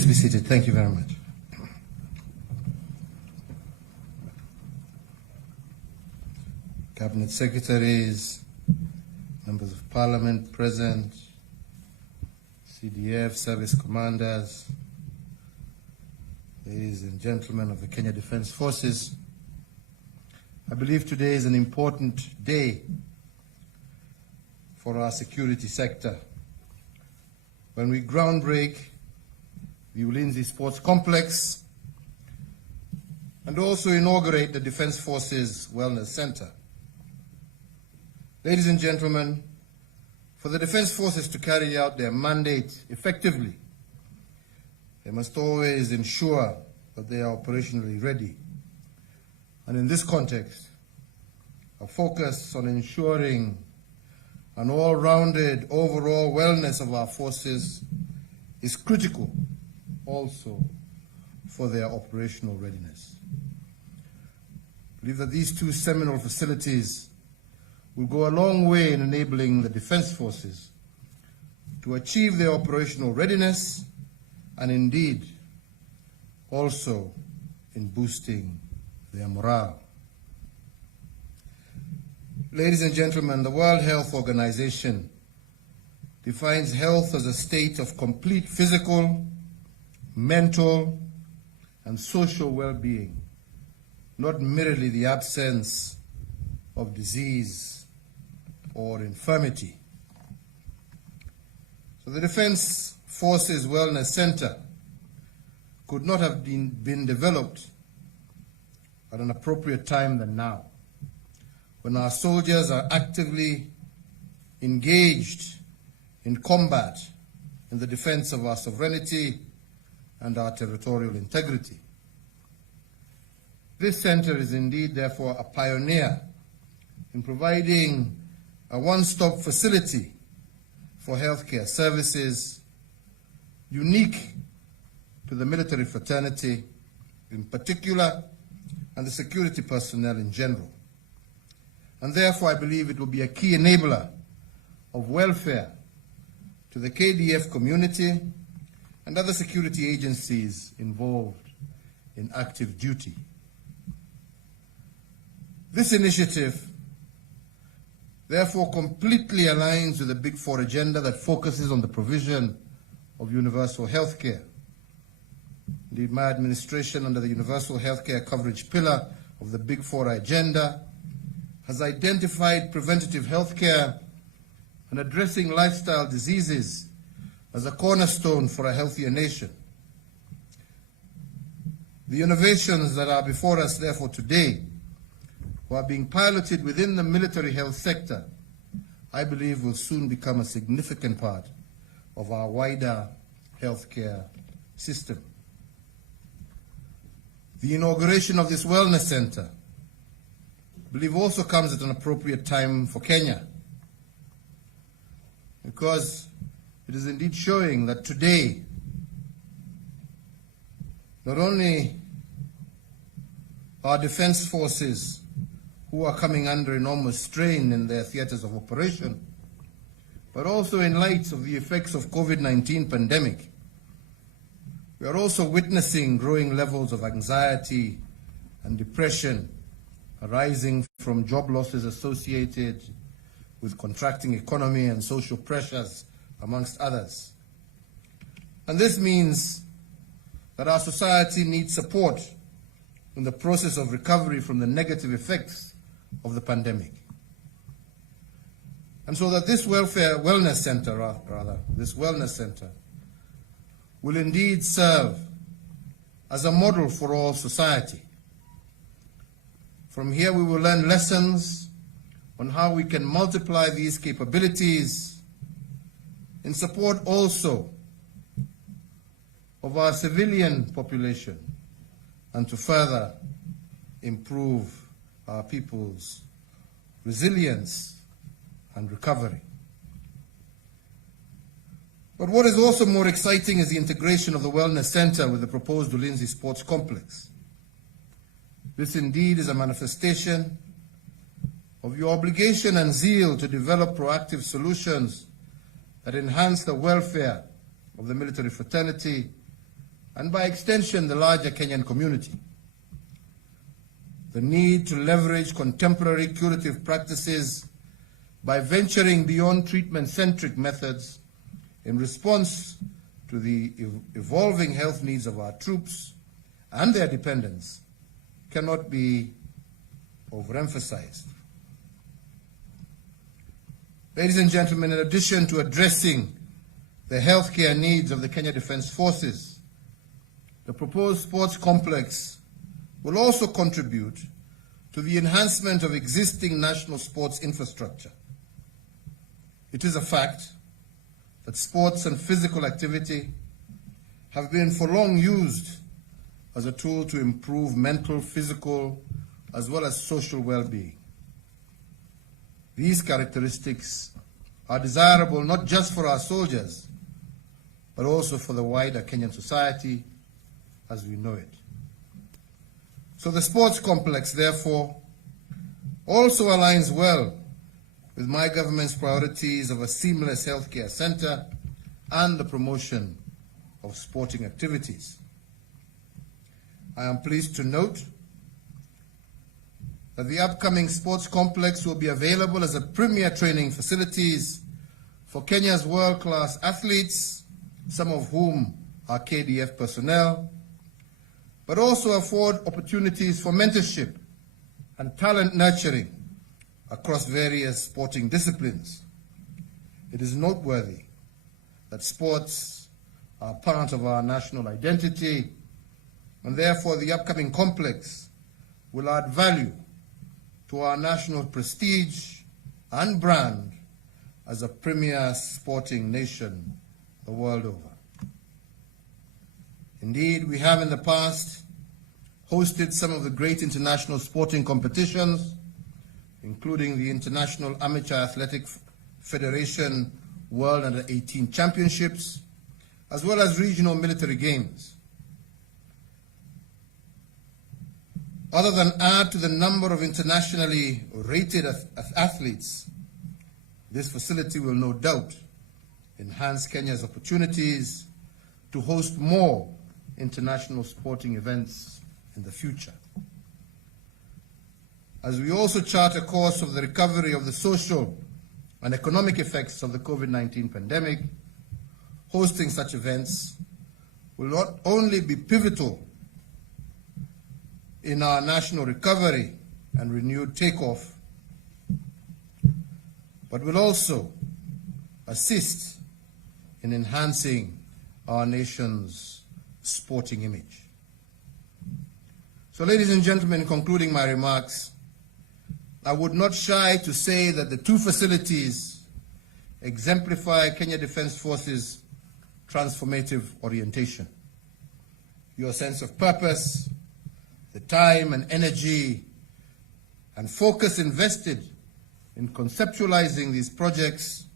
Please be seated. Thank you very much. Cabinet Secretaries, Members of Parliament present, CDF, Service Commanders, ladies and gentlemen of the Kenya Defence Forces, I believe today is an important day for our security sector. When we groundbreak the Ulinzi Sports Complex and also inaugurate the Defence Forces Wellness Center. Ladies and gentlemen, for the Defence Forces to carry out their mandate effectively, they must always ensure that they are operationally ready. And in this context, a focus on ensuring an all-rounded overall wellness of our forces is critical also for their operational readiness. I believe that these two seminal facilities will go a long way in enabling the Defence Forces to achieve their operational readiness and indeed also in boosting their morale. Ladies and gentlemen, the World Health Organization defines health as a state of complete physical, mental, and social well-being, not merely the absence of disease or infirmity. So the Defence Forces Wellness Center could not have been developed at an appropriate time than now, when our soldiers are actively engaged in combat in the defense of our sovereignty and our territorial integrity. This center is indeed, therefore, a pioneer in providing a one-stop facility for healthcare services unique to the military fraternity in particular and the security personnel in general. And therefore, I believe it will be a key enabler of welfare to the KDF community and other security agencies involved in active duty. This initiative therefore completely aligns with the Big Four agenda that focuses on the provision of universal health care. Indeed, my administration, under the universal health care coverage pillar of the Big Four agenda, has identified preventative health care and addressing lifestyle diseases as a cornerstone for a healthier nation. The innovations that are before us, therefore, today, who are being piloted within the military health sector, I believe will soon become a significant part of our wider healthcare system. The inauguration of this wellness center, I believe, also comes at an appropriate time for Kenya, because it is indeed showing that today, not only our defense forces, who are coming under enormous strain in their theaters of operation, but also in light of the effects of COVID-19 pandemic, we are also witnessing growing levels of anxiety and depression arising from job losses associated with contracting economy and social pressures, amongst others. And this means that our society needs support in the process of recovery from the negative effects of the pandemic. And so that this wellness center will indeed serve as a model for all society. From here we will learn lessons on how we can multiply these capabilities in support also of our civilian population and to further improve our people's resilience and recovery. But what is also more exciting is the integration of the Wellness Center with the proposed Ulinzi Sports Complex. This indeed is a manifestation of your obligation and zeal to develop proactive solutions that enhance the welfare of the military fraternity and by extension the larger Kenyan community. The need to leverage contemporary curative practices by venturing beyond treatment-centric methods in response to the evolving health needs of our troops and their dependents cannot be overemphasized. Ladies and gentlemen, in addition to addressing the healthcare needs of the Kenya Defence Forces, the proposed sports complex will also contribute to the enhancement of existing national sports infrastructure. It is a fact that sports and physical activity have been for long used as a tool to improve mental, physical, as well as social well-being. These characteristics are desirable not just for our soldiers, but also for the wider Kenyan society as we know it. So the sports complex, therefore, also aligns well with my government's priorities of a seamless healthcare center and the promotion of sporting activities. I am pleased to note that the upcoming sports complex will be available as a premier training facilities for Kenya's world-class athletes, some of whom are KDF personnel, but also afford opportunities for mentorship and talent nurturing across various sporting disciplines. It is noteworthy that sports are part of our national identity, and therefore the upcoming complex will add value to our national prestige and brand as a premier sporting nation the world over. Indeed, we have in the past hosted some of the great international sporting competitions, including the International Amateur Athletic Federation World Under-18 Championships, as well as regional military games. Other than add to the number of internationally rated athletes, this facility will no doubt enhance Kenya's opportunities to host more international sporting events in the future. As we also chart a course of the recovery of the social and economic effects of the COVID-19 pandemic, hosting such events will not only be pivotal in our national recovery and renewed takeoff, but will also assist in enhancing our nation's sporting image. So, ladies and gentlemen, in concluding my remarks, I would not shy to say that the two facilities exemplify Kenya Defence Force's transformative orientation. Your sense of purpose, the time and energy and focus invested in conceptualizing these projects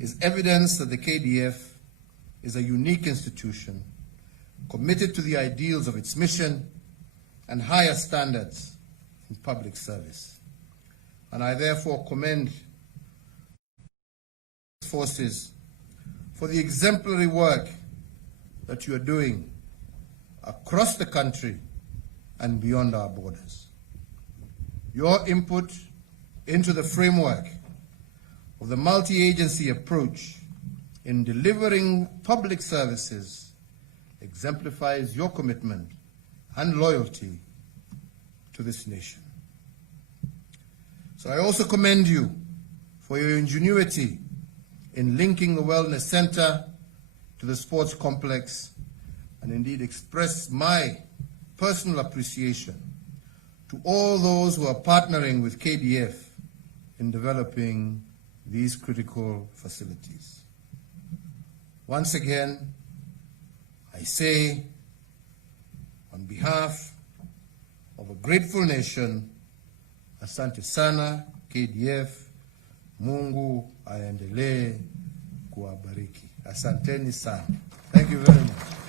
is evidence that the KDF is a unique institution committed to the ideals of its mission and higher standards in public service. And I therefore commend forces for the exemplary work that you are doing across the country and beyond our borders. Your input into the framework of the multi-agency approach in delivering public services exemplifies your commitment and loyalty to this nation. So I also commend you for your ingenuity in linking the Wellness Center to the sports complex, and indeed express my personal appreciation to all those who are partnering with KDF in developing these critical facilities. Once again, I say, on behalf of a grateful nation, asante sana KDF, Mungu aendelee kuwabariki. Asanteni sana. Thank you very much.